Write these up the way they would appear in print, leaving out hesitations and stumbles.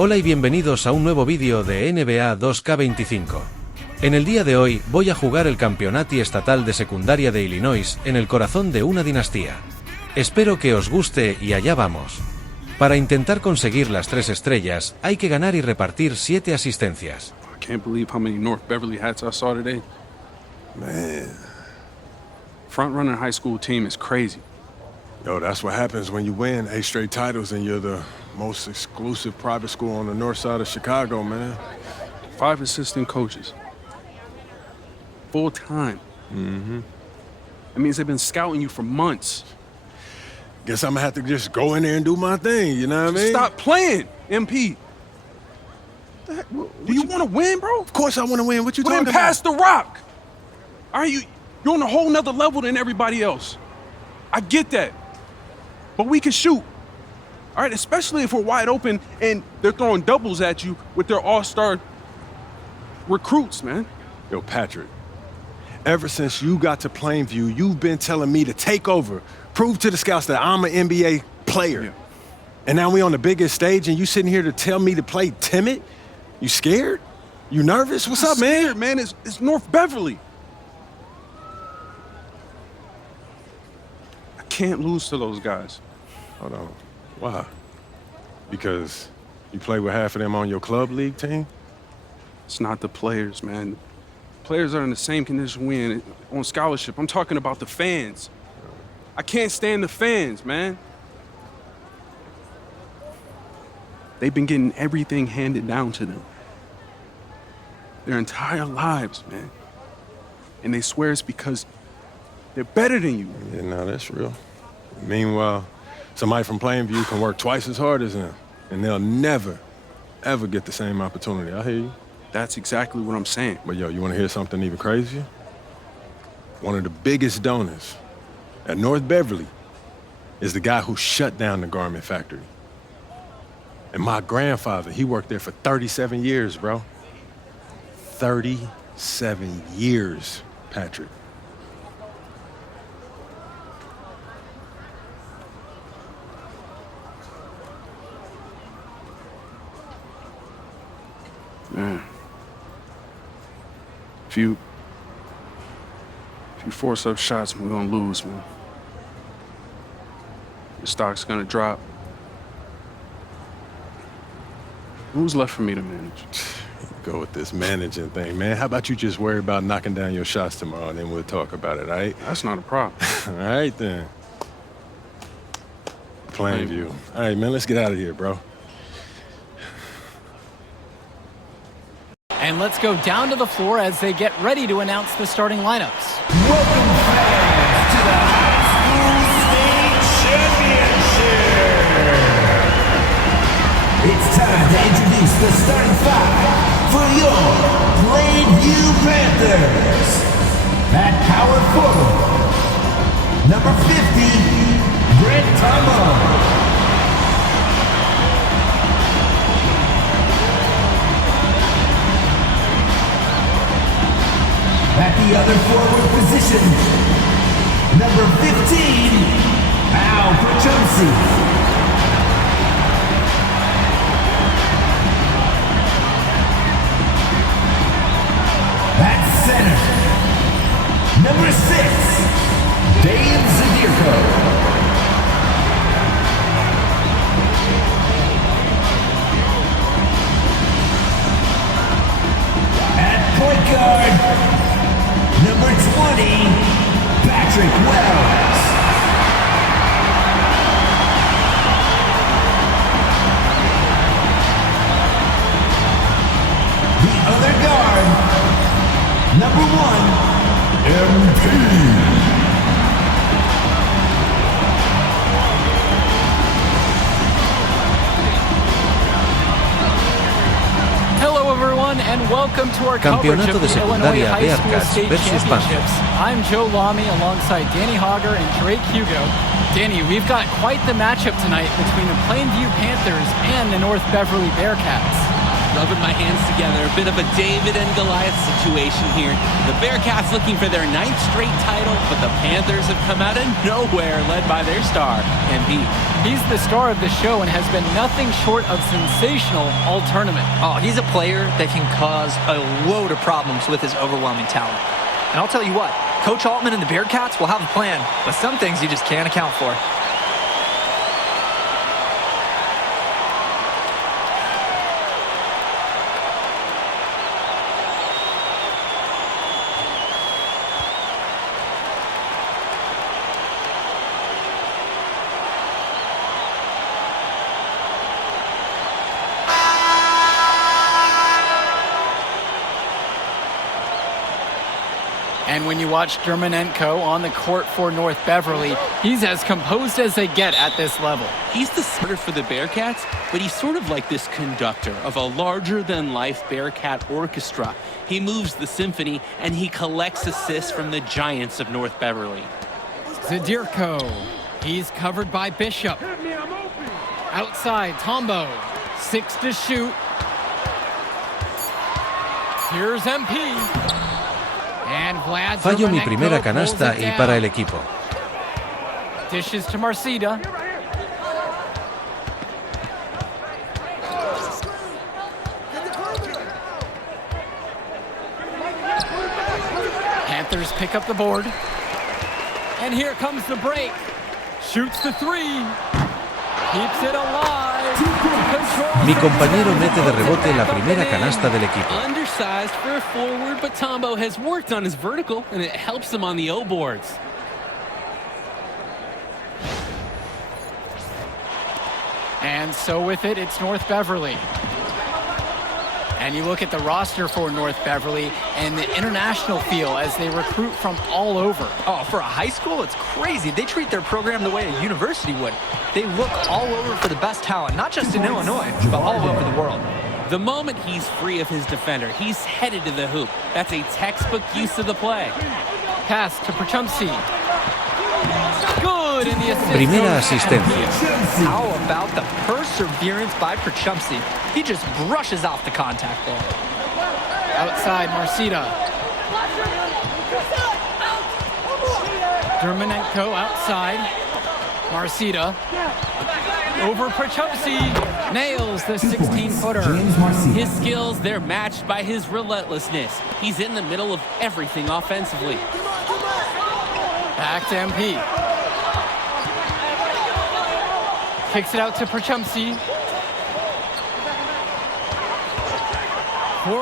Hola y bienvenidos a un nuevo vídeo de NBA 2K25. En el día de hoy voy a jugar el Campeonato Estatal de Secundaria de Illinois en el corazón de una dinastía. Espero que os guste y allá vamos. Para intentar conseguir las 3 estrellas hay que ganar y repartir 7 asistencias. I can't believe how many North Beverly hats I saw today. Man. Front-runner high school team is crazy. Yo, that's what happens when you win 8 straight titles and you're the most exclusive private school on the north side of Chicago, man. 5 assistant coaches. Full time. Mm-hmm. That means they've been scouting you for months. Guess I'm gonna have to just go in there and do my thing, you know what I mean? Stop playing, MP. Do you want to win, bro? Of course I want to win. What you talking Then about? pass the rock. All right, you're on a whole nother level than everybody else. I get that. But we can shoot. All right, especially if we're wide open and they're throwing doubles at you with their all-star recruits, man. Yo, Patrick, ever since you got to Plainview, you've been telling me to take over, prove to the scouts that I'm an NBA player. Yeah. And now we on the biggest stage and you sitting here to tell me to play timid? You scared? You nervous? What's up, man? Scared, man. It's North Beverly. I can't lose to those guys. Hold on. Why? Because you play with half of them on your club league team? It's not the players, man. Players are in the same condition we in on scholarship. I'm talking about the fans. I can't stand the fans, man. They've been getting everything handed down to them their entire lives, man. And they swear it's because they're better than you. Yeah, no, that's real. Meanwhile, somebody from Plainview can work twice as hard as them, and they'll never, ever get the same opportunity. I hear you. That's exactly what I'm saying. But yo, you want to hear something even crazier? One of the biggest donors at North Beverly is the guy who shut down the garment factory. And my grandfather, he worked there for 37 years, bro. 37 years, Patrick. Man. If you force up shots, we're gonna lose, man. The stock's gonna drop. Who's left for me to manage? Go with this managing thing, man. How about you just worry about knocking down your shots tomorrow, and then we'll talk about it, all right? That's not a problem. All right, then. Plainview. All right, man, let's get out of here, bro. And let's go down to the floor as they get ready to announce the starting lineups. Welcome fans to the High School State Championship. It's time to introduce the starting 5 for your Plainview Panthers. At power forward, number 50, Brent Tomo. At the other forward position, number 15, Al Pachumsi. At center, number 6, Dave Zadirko. At point guard, number 20, Patrick Wells. The other guard, number 1, MP. Hello everyone and welcome to our coverage Campeonato of de the Illinois Secundaria High School Bearcast State versus Championships. I'm Joe Lamy alongside Danny Hogger and Drake Hugo. Danny, we've got quite the matchup tonight between the Plainview Panthers and the North Beverly Bearcats. rubbing my hands together. A bit of a David and Goliath situation here. The Bearcats looking for their 9th straight title, but the Panthers have come out of nowhere, led by their star, MP. He's the star of the show and has been nothing short of sensational all tournament. Oh, he's a player that can cause a load of problems with his overwhelming talent. And I'll tell you what, Coach Altman and the Bearcats will have a plan, but some things you just can't account for. And when you watch Dermonenko on the court for North Beverly, he's as composed as they get at this level. He's the starter for the Bearcats, but he's sort of like this conductor of a larger-than-life Bearcat orchestra. He moves the symphony, and he collects assists from the giants of North Beverly. Zadirko, he's covered by Bishop. Outside, Tombo, 6 to shoot. Here's MP. Fallo mi primera canasta y para el equipo. Dishes to Marcida. Panthers pick up the board. And here comes the break. Shoots the 3. Keeps it alive. Mi compañero mete de rebote la primera canasta del equipo. Undersized for a forward, but Tombo has worked on his vertical, and it helps him on the O boards. And so with it, it's North Beverly. And you look at the roster for North Beverly and the international feel as they recruit from all over. Oh, for a high school, it's crazy. They treat their program the way a university would. They look all over for the best talent, not just in Illinois, but all over the world. The moment he's free of his defender, he's headed to the hoop. That's a textbook use of the play. Pass to Prachumsi. Good in the assist. Primera asistencia. How about the perseverance by Prachumsi? He just brushes off the contact there. Outside, Marcida. Dermonenko outside. Marcida. Over Prachumsi. Nails the 16-footer. His skills, they're matched by his relentlessness. He's in the middle of everything offensively. Back to MP. Kicks it out to Prachumsi. 4-3.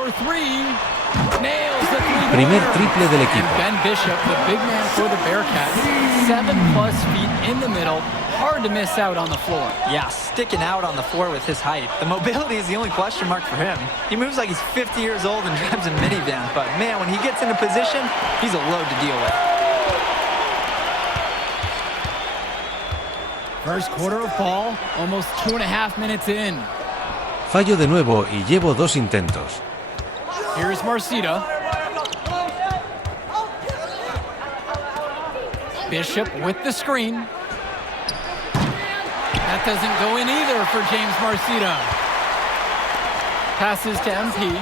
Nails the 3. Primer triple del equipo. And Ben Bishop, the big man for the Bearcats. 7+ feet in the middle. Hard to miss out on the floor. Yeah, sticking out on the floor with his height. The mobility is the only question mark for him. He moves like he's 50 years old and drives a minivan. But man, when he gets into position, he's a load to deal with. First quarter of ball, almost 2.5 minutes in. Fallo de nuevo y llevo 2 intentos. Here's Marcida. Bishop with the screen. That doesn't go in either for James Marcida. Passes to MP.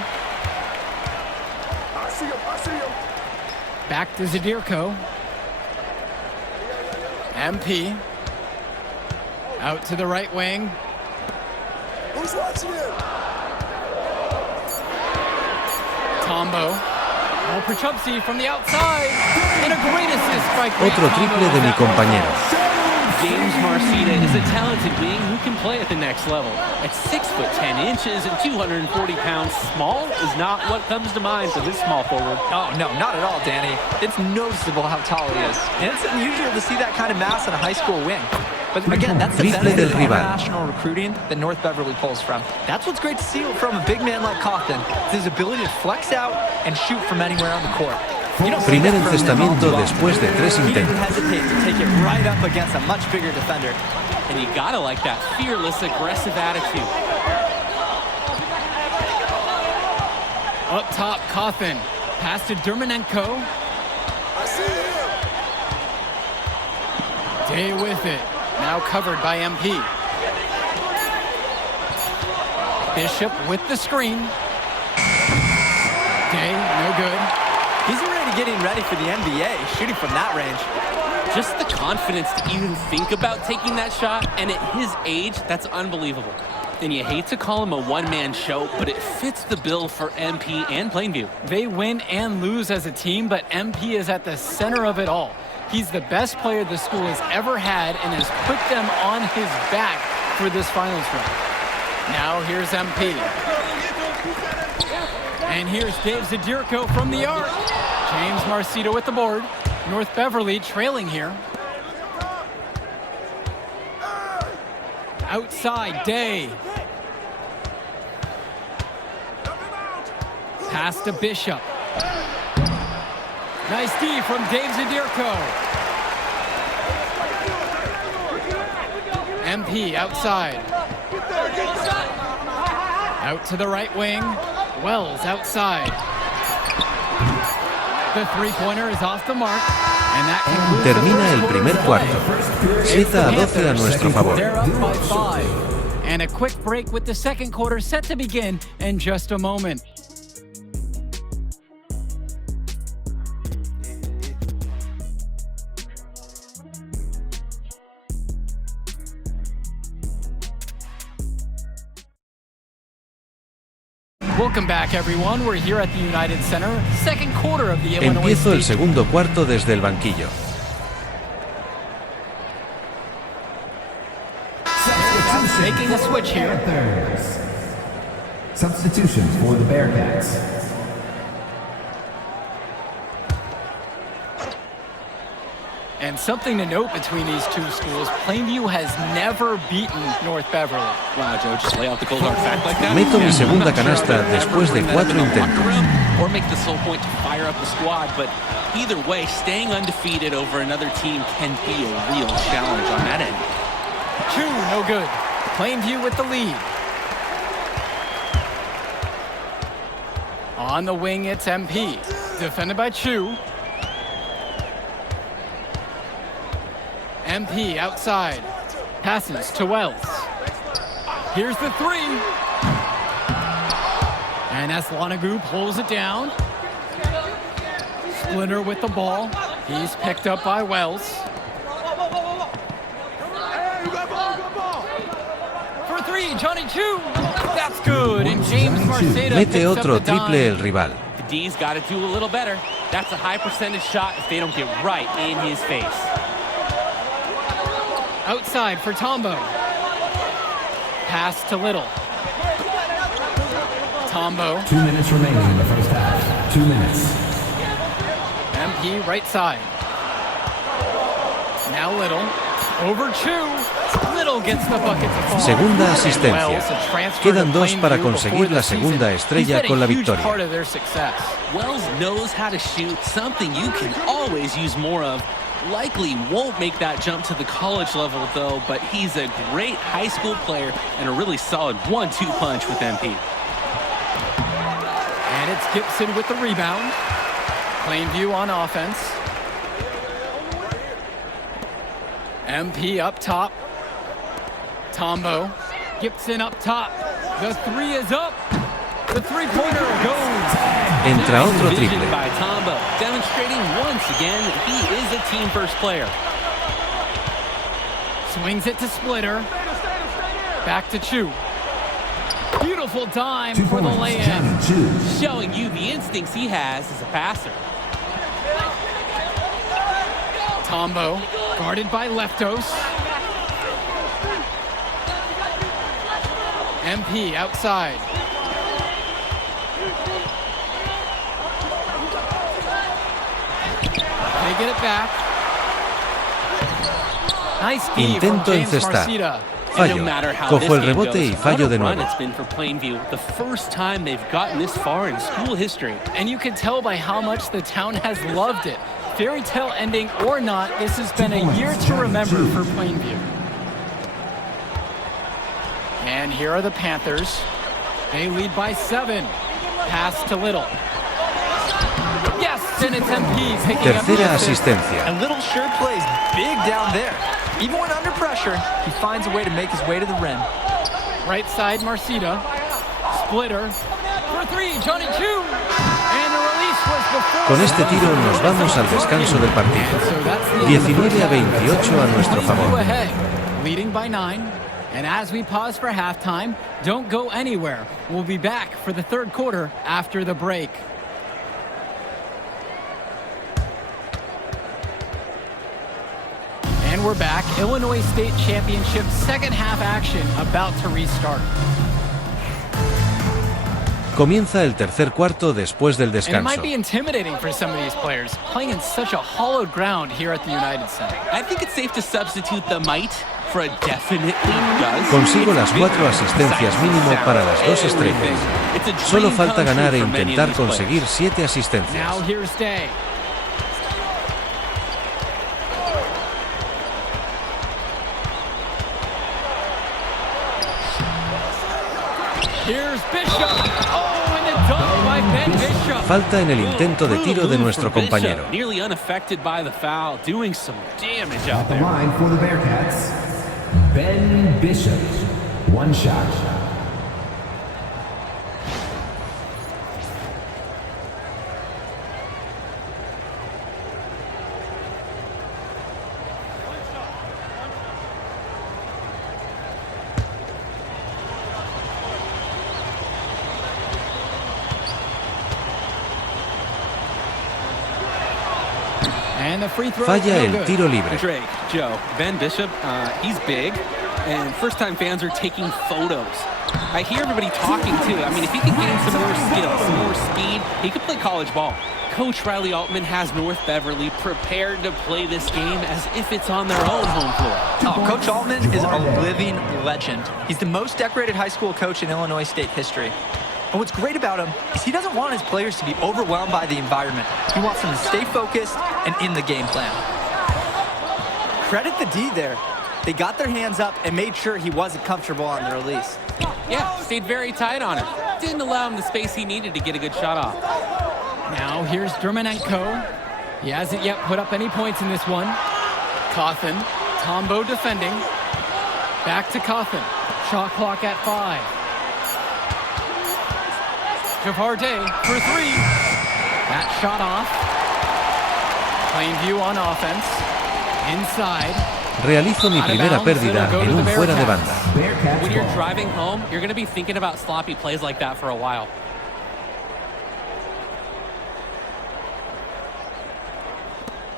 Back to Zadirko. MP. Out to the right wing. Who's watching it? Tombo. Oh, Prachumsi from the outside. And a great assist by Otro triple de mi compañero. James Marcida is a talented wing who can play at the next level. At 6'10" and 240 pounds, small is not what comes to mind for this small forward. Oh, no, not at all, Danny. It's noticeable how tall he is. And it's unusual to see that kind of mass in a high school wing. But again, that's the benefit of international recruiting that North Beverly pulls from. That's what's great to see from a big man like Cawthon. It's his ability to flex out and shoot from anywhere on the court. Primer encestamiento después de 3 He didn't intentos. hesitate to take it right up against a much bigger defender. And you gotta like that fearless, aggressive attitude. Up top, Cawthon. Pass to Dermonenko. I see him. Day with it. Now covered by MP. Bishop with the screen. Day, no good. He's already getting ready for the NBA, shooting from that range. Just the confidence to even think about taking that shot, and at his age, that's unbelievable. And you hate to call him a one-man show, but it fits the bill for MP and Plainview. They win and lose as a team, but MP is at the center of it all. He's the best player the school has ever had and has put them on his back for this finals run. Now here's MP. And here's Dave Zadirko from the arc. James Marcito with the board. North Beverly trailing here. Outside, Day. Pass to Bishop. Nice D from Dave Zadirko. MP outside. Out to the right wing. Wells outside. The three-pointer is off the mark. And that concludes Termina el primer cuarto. 7-12 a nuestro favor. They're up by 5. And a quick break with the second quarter set to begin in just a moment. Welcome back, everyone. We're here at the United Center, second quarter of the Illinois Empiezo el State. segundo cuarto desde el banquillo. Making a switch here. Panthers. Substitution for the Bearcats. And something to note between these two schools, Plainview has never beaten North Beverly. Wow, Joe, just lay out the cold hard fact like that. Meto mi segunda canasta después de 4 intentos. Or make the sole point to fire up the squad, but either way, staying undefeated over another team can be a real challenge on that end. Chu, no good. Plainview with the lead. On the wing, it's MP. Defended by Chu. MP outside. Passes to Wells. Here's the three. And Aslanagu pulls it down. Splinter with the ball. He's picked up by Wells. For three, Johnny Chu. That's good. And James Marceta Mete picks up otro the dime. triple el rival. The D's got to do a little better. That's a high percentage shot if they don't get right in his face. Outside for Tombo. Pass to Little. Tombo. 2 minutes remaining in the first half. 2 minutes. MP right side. Now Little. Over Chu. Little gets the bucket to fall. Segunda asistencia. Wells, a transfer Quedan to 2 para Plainview conseguir before the la segunda season. estrella He's con la been a huge victoria. part of their success. Wells knows how to shoot, something you can always use more of. Likely won't make that jump to the college level, though, but he's a great high school player and a really solid 1-2 punch with MP. And it's Gibson with the rebound. Plainview on offense. MP up top. Tombo. Gibson up top. The three is up. The three-pointer goes. Entra otro Vision triple. by Tombo, demonstrating once again that he is a team-first player. Swings it to Splitter. Back to Chu. Beautiful dime 2 for the points. lay-in. Johnny Chu. Showing you the instincts he has as a passer. Tombo, guarded by Leftos. MP outside. They get it back. Nice D from Intento James encestar. Marceta. And Fallo. no matter how Cojo this el game rebote goes, y fallo what a de run nuevo. it's been for Plainview, the first time they've gotten this far in school history. And you can tell by how much the town has loved it. Fairy tale ending or not, this has been a year to remember for Plainview. And here are the Panthers. They lead by 7. Pass to Little. Yes, and it's MP picking up the Tercera assist. asistencia. And Little sure plays big down there. Even when under pressure, he finds a way to make his way to the rim. Right side, Marceta. splitter. For three, Johnny Chu. And the release was before. Con este tiro nos vamos al descanso del partido. 19-28 a nuestro favor. Leading by 9. And as we pause for halftime, don't go anywhere. We'll be back for the third quarter after the break. And we're back. Illinois State Championship second half action about to restart. Comienza el tercer cuarto después del And it descanso. might be intimidating for some of these players, playing in such a hollowed ground here at the United Center. I think it's safe to substitute the might for a definitely does. Consigo las 4 asistencias mínimo para las 2 estrellas. Solo falta ganar e intentar conseguir 7 asistencias. Now here's Day. Here's Bishop. Oh, and the dunk by Ben Bishop. Falta en el intento de tiro de nuestro compañero. Nearly unaffected by the foul, doing some damage out The there. line for the Bearcats, Ben Bishop. One shot. And the free throw. Falla no el good. tiro libre. Drake, Joe, Ben Bishop, he's big, and first-time fans are taking photos. I hear everybody talking, too. I mean, if he could gain some more skill, some more speed, he could play college ball. Coach Riley Altman has North Beverly prepared to play this game as if it's on their own home floor. Oh, Coach Altman is a living legend. He's the most decorated high school coach in Illinois State history. And what's great about him is he doesn't want his players to be overwhelmed by the environment. He wants them to stay focused and in the game plan. Credit the D there. They got their hands up and made sure he wasn't comfortable on the release. Yeah, stayed very tight on him. Didn't allow him the space he needed to get a good shot off. Now here's Dermanenko. He hasn't yet put up any points in this one. Cawthon. Tombo defending. Back to Cawthon. Shot clock at 5. Javarde for 3. That shot off. Plainview on offense. Inside. Realizo mi primera pérdida en un fuera de banda. When you're driving home, you're going to be thinking about sloppy plays like that for a while.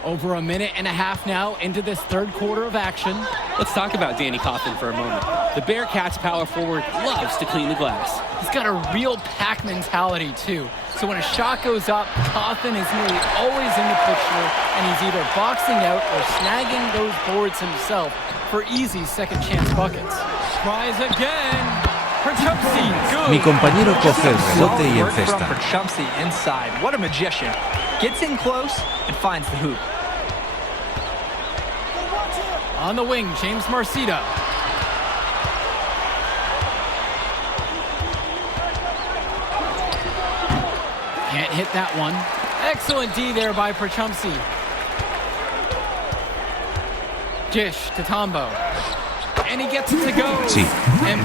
Over a minute and a half now into this third quarter of action. Let's talk about Danny Cawthon for a moment. The Bearcats power forward loves to clean the glass. He's got a real pack mentality, too. So when a shot goes up, Cawthon is nearly always in the picture, and he's either boxing out or snagging those boards himself for easy second-chance buckets. Tries again. Perchumsey, good. Mi compañero coge el rebote y Work from encesta. Perchumsey inside. What a magician. Gets in close and finds the hoop. On the wing, James Marcita. Can't hit that one. Excellent D there by Perchumsey. Dish to Tombo. And he gets it to go. Sí,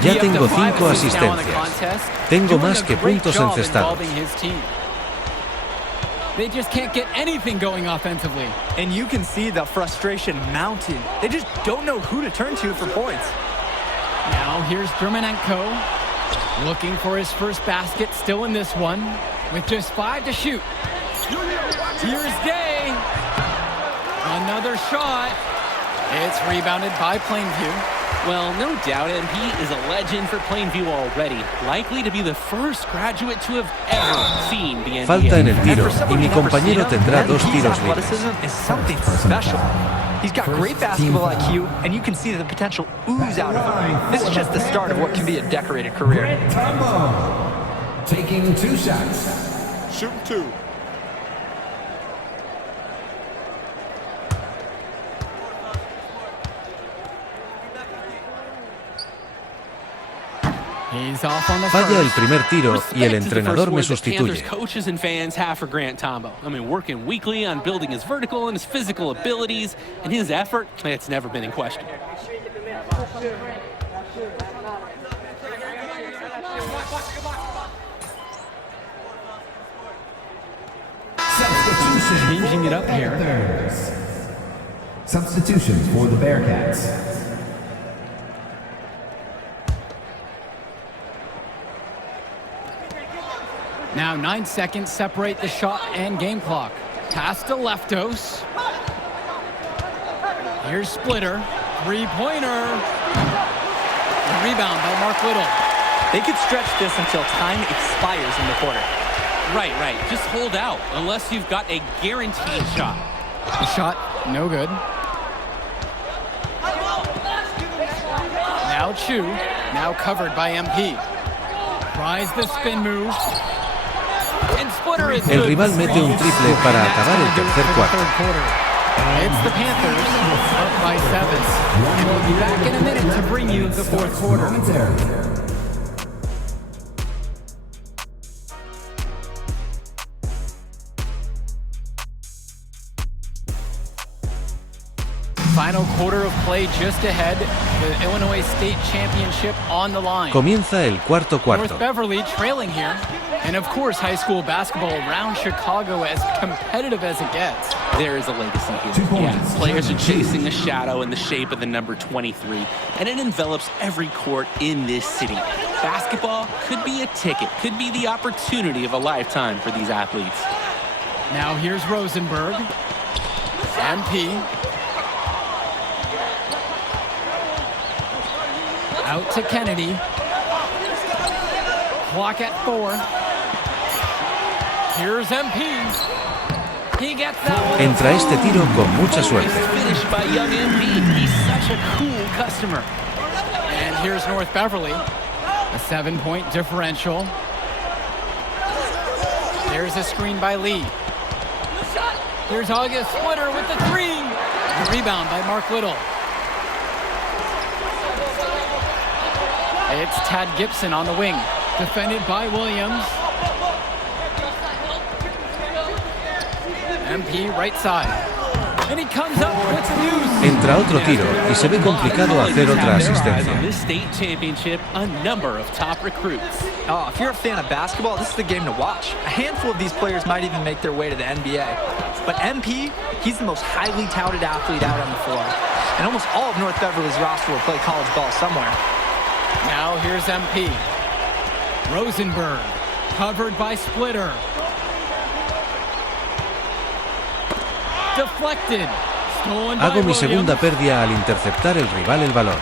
ya tengo 5 asistencias. Tengo más que puntos encestados. They just can't get anything going offensively. And you can see the frustration mounting. They just don't know who to turn to for points. Now here's Dermanenko. Looking for his first basket, still in this one. With just 5 to shoot. Here's Day. Another shot. It's rebounded by Plainview. Well, no doubt MP is a legend for Plainview already. Likely to be the first graduate to have ever seen the NBA. Falta en el tiro y mi compañero tendrá 2 tiros libres. Athleticism is something special. He's got great basketball IQ, and you can see the potential ooze out of him. This is just the start of what can be a decorated career. Tombo taking 2 shots. Shoot 2. He's off on the Falla el first. primer tiro y el Respect to the entrenador first me word that sustituye. Panthers coaches and fans have for Grant Tombo. I mean, working weekly on building his vertical and his physical abilities, and his effort, it's never been in question. changing it up here. Panthers. Substitutions for the Bearcats. Now 9 seconds separate the shot and game clock. Pass to Leftos. Here's Splitter. Three-pointer. The rebound by Mark Little. They could stretch this until time expires in the quarter. Right. Just hold out unless you've got a guaranteed shot. The shot, no good. Now Chu, now covered by MP. Tries the spin move. And Splitter is El good. rival mete un triple para acabar el tercer cuarto. It's the Panthers up by 7. We'll be back in a minute to bring you the fourth quarter. Final quarter of play just ahead. The Illinois State Championship on the line. Comienza el cuarto North cuarto. Beverly trailing here. And of course, high school basketball around Chicago as competitive as it gets. There is a legacy here. Yeah, players are chasing a shadow in the shape of the number 23, and it envelops every court in this city. Basketball could be a ticket, could be the opportunity of a lifetime for these athletes. Now here's Rosenberg. MP. Out to Kennedy. Clock at 4. Here's MP. He gets that one. Entra este tiro con mucha suerte. Finished by young MP. He's such a cool customer. And here's North Beverly. A 7-point differential. There's a screen by Lee. Here's August Splitter with the 3. The rebound by Mark Little. It's Tad Gibson on the wing. Defended by Williams. MP right side. And he comes up with the news. Entra otro tiro y se ve complicado hacer otra asistencia. This state championship, a number of top recruits. Oh, if you're a fan of basketball, this is the game to watch. A handful of these players might even make their way to the NBA. But MP, he's the most highly touted athlete out on the floor. And almost all of North Beverly's roster will play college ball somewhere. Now here's MP. Rosenberg, covered by Splitter. Deflected. Stolen by Hago mi Williams. segunda pérdida al interceptar el rival el balón.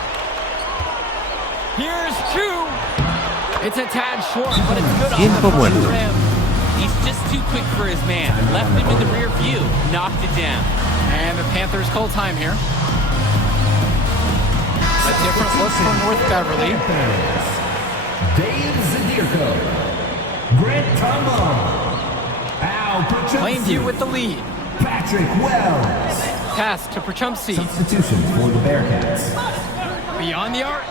Here's Chu. It's a tad short, but it's good Tiempo on the front muerto. rim. He's just too quick for his man. Left him in the rear view, knocked it down. And the Panthers call time here. A different look for North Beverly. Dave Zadirko. Grant Tumbo. Al Plainview with the lead. Patrick Wells. Pass to Perchumsey. Substitution for the Bearcats. Beyond the arc.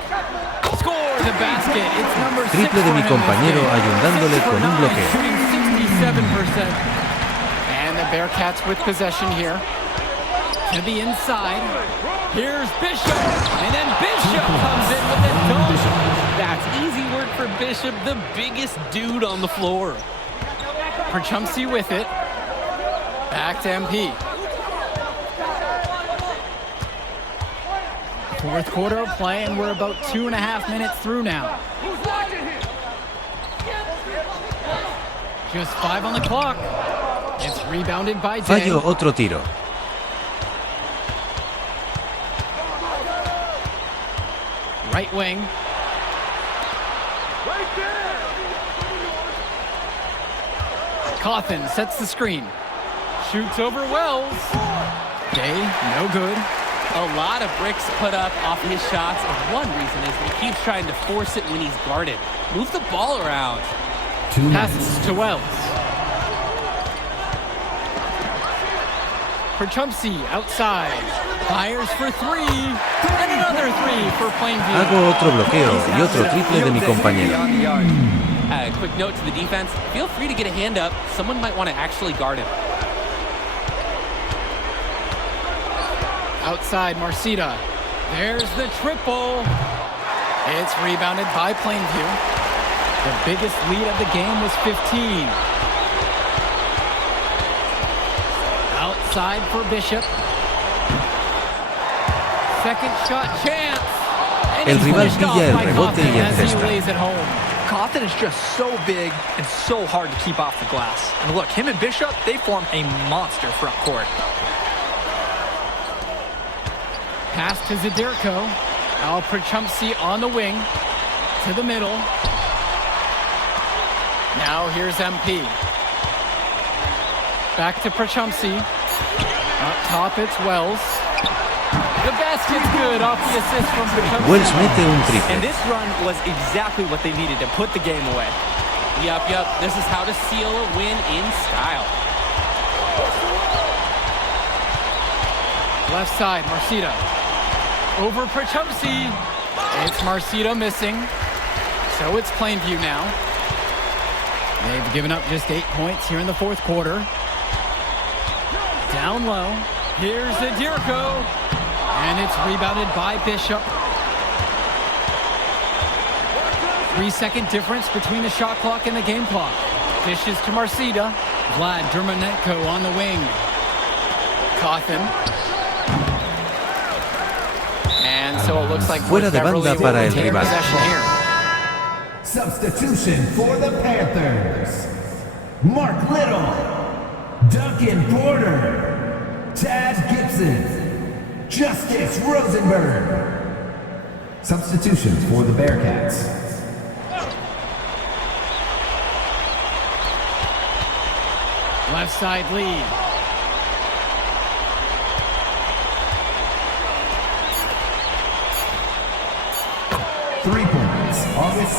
Score the basket. It's number 6 Triple de mi compañero ayudándole con un bloqueo. Shooting 67%. And the Bearcats with possession here. To the inside. Here's Bishop. And then Bishop comes in with the dunk. That's easy work for Bishop, the biggest dude on the floor. Perchumsey with it. Back to MP. Fourth quarter of play, and we're about 2.5 minutes through now. Just 5 on the clock. It's rebounded by Day. Fallo otro tiro. Right wing. Cawthon sets the screen. Shoots over Wells. Day, no good. A lot of bricks put up off his shots, and one reason is he keeps trying to force it when he's guarded. Move the ball around. Passes to Wells. Perchumsey outside. Fires for 3. And another 3 for Plainview. Hago otro bloqueo y otro triple de mi compañero. A quick note to the defense, feel free to get a hand up. Someone might want to actually guard him. Outside Marcita. There's the triple. It's rebounded by Plainview. The biggest lead of the game was 15. Out Outside for Bishop. Second shot chance. And El he's rival finished pilla off el by rebote Coffin y as he encesta. lays it home. Cawthon is just so big and so hard to keep off the glass. And look, him and Bishop, they form a monster front court. Pass to Zadirko. Now Prachumsky on the wing. To the middle. Now here's MP. Back to Prachumsky. Up top it's Wells. The basket's good off the assist from Prachumsky. Wells mete un And triple. this run was exactly what they needed to put the game away. Yup. This is how to seal a win in style. Left side, Marcita. Over Prachumsky. It's Marcita missing. So it's Plainview now. They've given up just 8 points here in the fourth quarter. Down low. Here's Zadirko. And it's rebounded by Bishop. 3-second difference between the shot clock and the game clock. Dishes to Marcita. Vlad Dermonenko on the wing. Cawthon. And so it looks like Fuera de banda Beverly para will el take rival. possession here. Substitution for the Panthers. Mark Little, Duncan Porter, Tad Gibson, Justice Rosenberg. Substitutions for the Bearcats. Left side lead.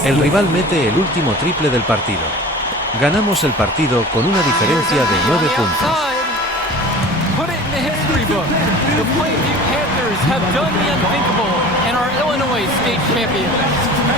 El rival mete el último triple del partido. Ganamos el partido con una diferencia de 9 puntos. Put it in the history book. The Plainview Panthers have done the unthinkable and are Illinois state champions.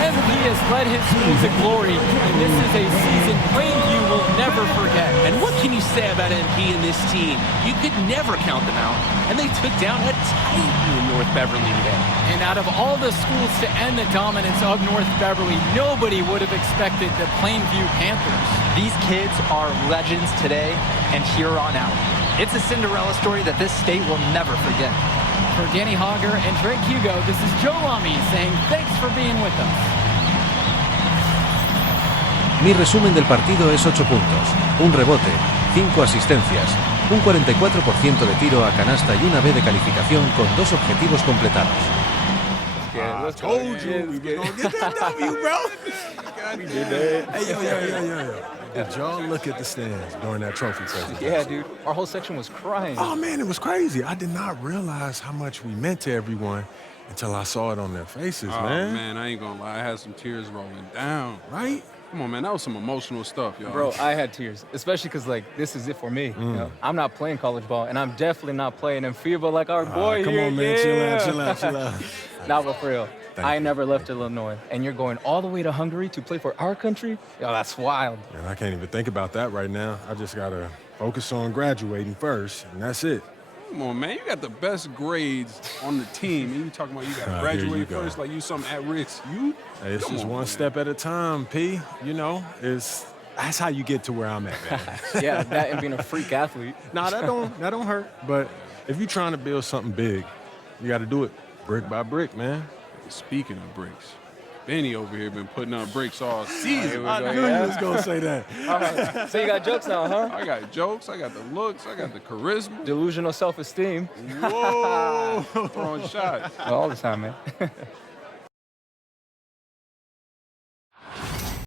MP has led his school to glory, and this is a season Plainview will never forget. And what can you say about MP and this team? You could never count them out. And they took down a Titan in North Beverly today. And out of all the schools to end the dominance of North Beverly, nobody would have expected the Plainview Panthers. These kids are legends today and here on out. It's a Cinderella story that this state will never forget. For Danny Hogger and Drake Hugo, this is Joe Lamy saying thanks for being with us. Mi resumen del partido es 8 puntos, un rebote, 5 asistencias, un 44% de tiro a canasta y una B de calificación con 2 objetivos completados. I told you we were gonna get that W, bro. Hey, yo. Did y'all look at the stands during that trophy presentation? Yeah, dude. Our whole section was crying. Oh, man, it was crazy. I did not realize how much we meant to everyone until I saw it on their faces, Oh, man. man, I ain't gonna lie. I had some tears rolling down. Right? Come on, man. That was some emotional stuff, y'all. Bro, I had tears, especially because, like, this is it for me. You know? I'm not playing college ball, and I'm definitely not playing in FIBA like our boy come here. on, man. Yeah. Chill out. Nah, but for real, Thank I you. never left Illinois, and you're going all the way to Hungary to play for our country? Yo, that's wild. And I can't even think about that right now. I just got to focus on graduating first, and that's it. Come on, man. You got the best grades on the team, and you talking about you got to Here you graduate go. first like you something at risk. You? Hey, it's Come just on, one man. step at a time, P. You know, that's how you get to where I'm at, man. Yeah, that and being a freak athlete. Nah, that don't hurt. But if you're trying to build something big, you got to do it brick by brick, man. Speaking of bricks, Benny over here been putting up bricks all season. I knew you was gonna say that. All right, so you got jokes now, huh? I got jokes, I got the looks, I got the charisma. Delusional self-esteem. Whoa, throwing shots. All the time, man.